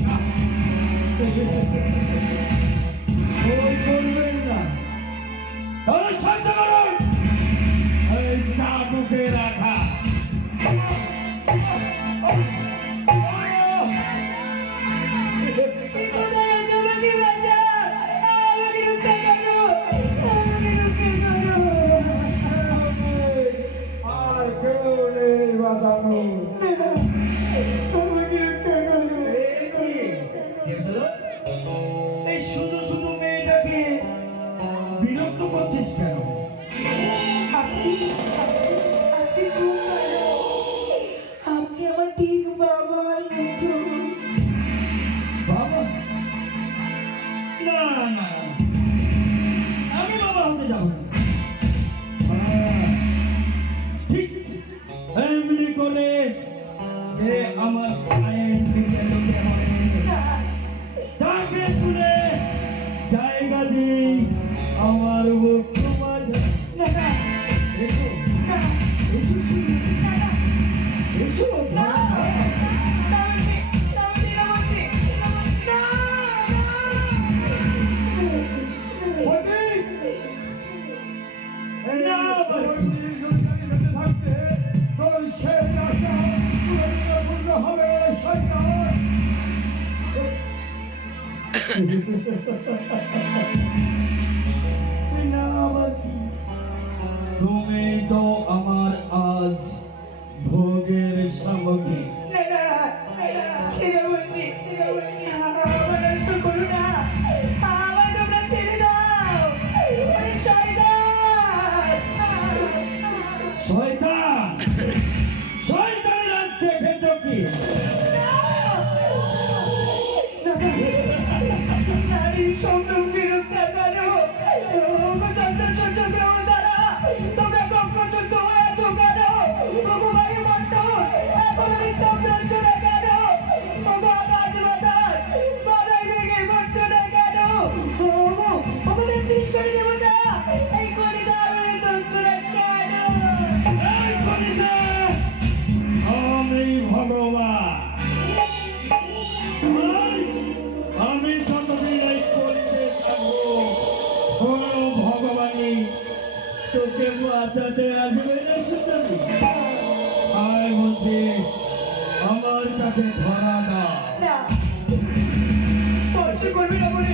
সই করবেন না? তাহলে সহ্য করুন। এই চাবুকে রাখা বাবা লেগো। বাবা না না আমি বাবা হতে যাব না ঠিক এমনি করে যে আমার মায়ের দিকে লোকে মরে তাকে তুলে জায়গা দিই আমার বুক মাঝে না না এসো না এসো শুনি না না এসো না না বলছি না বলছি না বলছি না বলছি না না বলে। থাকতে তোর শেষ আশা পূর্ণ হবে শয়তান। না আবার কি তুমি তো আমার আজ ভোগের সামগ্রী না না ছেড়ে বলছি আমার নষ্ট করো না আমার তোমরা ছেড়ে দাও ওরে শয়তান শয়তানের হাত দেখেছো কি নারী সম্পর্কে রক্ষা করো চন্দ্র সূর্য গ্রহ দ্বারা তোমরা কক্ষচুদ্ধ হয়ে আছো কেন ভগবানের মন্ডল এখন নিস্তব্ধ হচ্ছ না কেন আকাশ বাতাস বাধাই ভেঙে পড়ছো না কেন আমাদের দৃষ্টি দেবতা এই কলিতা আলোড়িত হচ্ছ না কেন এই কলিতে আমি ভগবান আমি যতদিন এই কলিতে থাকবো কোনো ভগবানই তোকে বাঁচাতে আসবে না সুন্দরী আর বলছি আমার কাছে ধরা দাও না স্পর্শ করবে না বলে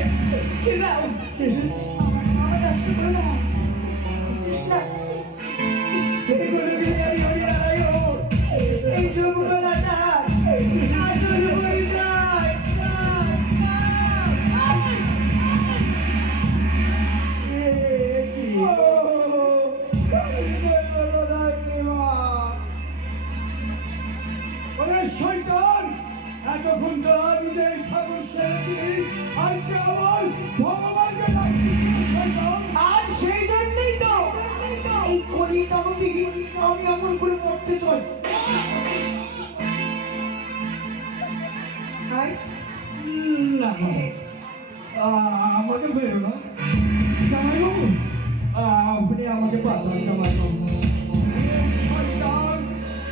ছেড়ে দাও আমার নষ্ট করো না না এগুলো দিয়ে আমি হয়ে দাঁড়াইও এই যৌবনাটা আসলে মরে যায় শয়তান এতক্ষণ তোরা নিজের ঠাকুর সেরেছিস আজকে আবার ভগবানকে ডাকছিস শয়তান। আর সেই জন্যই তো এই কলিটা মন্দির আমি এমন করে পড়তে চাই না আমাকে বেরো না জামাইবাবু আপনি আমাকে বাঁচান জামাইবাবু শয়তান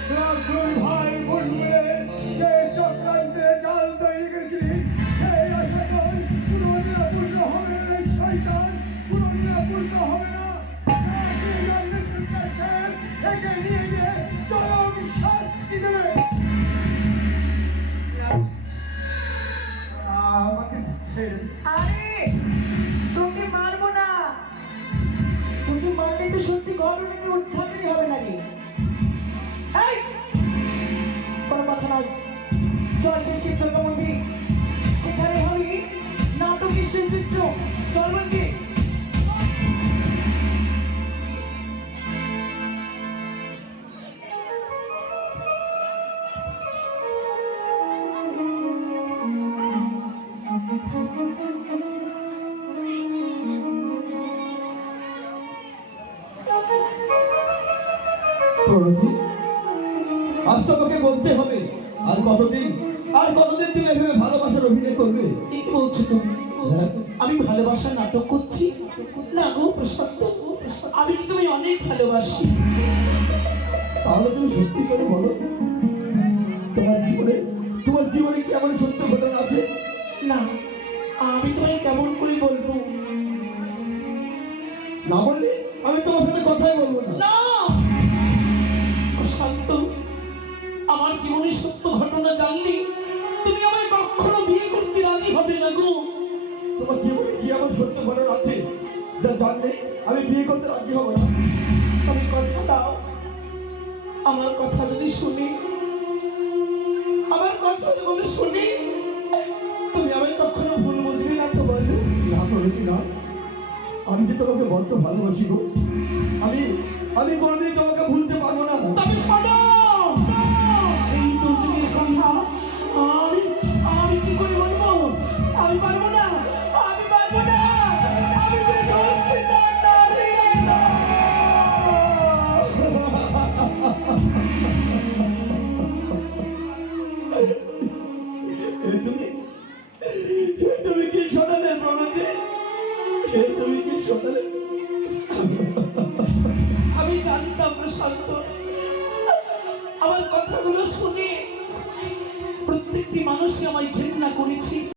তোরা দুই ভাই বোন মিলে যে চক্রান্তের জাল তৈরি করেছিলি সেই আশাটাই পুরোনিরা পূর্ণ হবে না রে শয়তান পুরোনিরা পূর্ণ হবে না একে নিয়ে গিয়ে চরম শাস্তি দেবে। আমাকে ছেড়ে দিন। আরে তোকে মারবো না তোকে মারলে তো সত্যি ঘটনাকে উদ্ধারই হবে না রে এই কোনো কথা নাই চল সে শিব দুর্গা মন্দির সেখানে হবি নাটকের সৌন্দর্য চল বলছি প্রণতি আজ তোমাকে বলতে হবে আর কতদিন তুমি এভাবে ভালোবাসার অভিনয় করবে? কি বলছো তুমি আমি ভালোবাসার নাটক করছি না গো প্রশান্ত আমি কি তুমি অনেক ভালোবাসি তাহলে তুমি সত্যি করে বলো তোমার জীবনে কি এমন সত্য ঘটনা আছে? না আমি তোমায় কেমন করে বলবো না বললে আমি তোমার সাথে কথাই বলবো না। না প্রশান্ত আমার জীবনের সত্য ঘটনা জানলে তুমি আমায় কখনো বিয়ে করতে রাজি হবে না গো তোমার জীবনে কি এমন সত্য ঘটনা আছে যা জানলে আমি বিয়ে করতে রাজি হব না? তুমি কথা দাও আমার কথা যদি শুনি তুমি আমায় কখনো ভুল বুঝবে না তো বলো না প্রণতি না, আমি যে তোমাকে বড্ড ভালোবাসি গো। আমি কোনোদিন তোমাকে ভুলতে পারবো না। তবে শোনো সেই দুর্যোগের কথা শোনালে প্রণতি? তুমি কি শোনালে? আমি জানতাম প্রশান্ত, আমার কথাগুলো শুনে প্রত্যেকটি মানুষই আমায় ঘৃণা করেছি।